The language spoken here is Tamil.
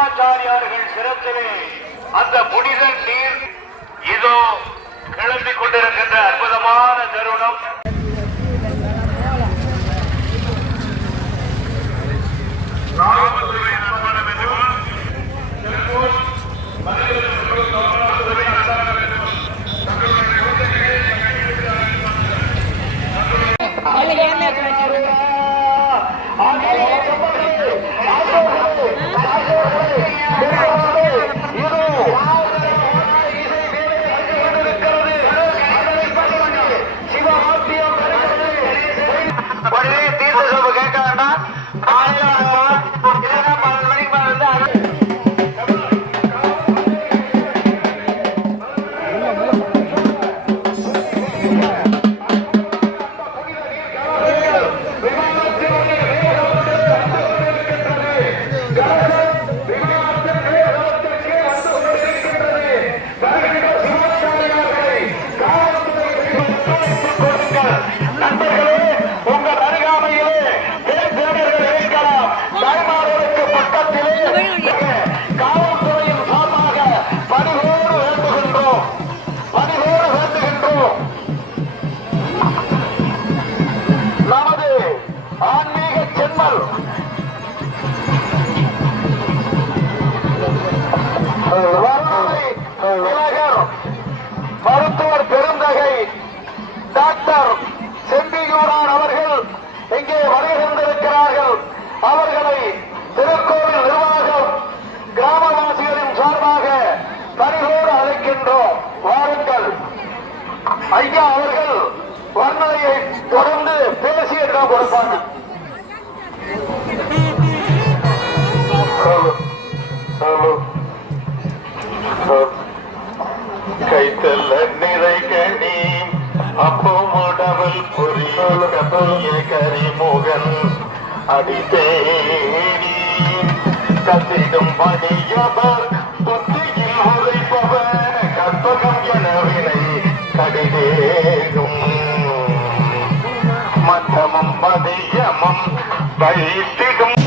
சிவாச்சாரியார்கள் சிரத்திலே அந்த புனித நீர் இதோ கிளம்பிக் கொண்டிருக்கின்ற அற்புதமான தருணம். மருத்துவர் பெருந்தகை டாக்டர் செம்பியூரான் அவர்கள் இங்கே வருகின்றிருக்கிறார்கள். அவர்களை திருக்கோவில் நிர்வாகம் கிராமவாசிகளின் சார்பாக பணிவோடு அழைக்கின்றோம். வாருங்கள். ஐயா அவர்கள் வன்முறையை தொடர்ந்து பேசி இடம் கொடுப்பாங்க. கைத்தல்ல நிறைகணி அப்போ முடவல் பொறிய கரிமுகன் அடித்தேடி கத்திடும் பணியவர் புத்தியில் உரைப்பவர் கற்பகம் எனவினை கடிதேகும் மத்தமும் மதியமும் வைத்திடும்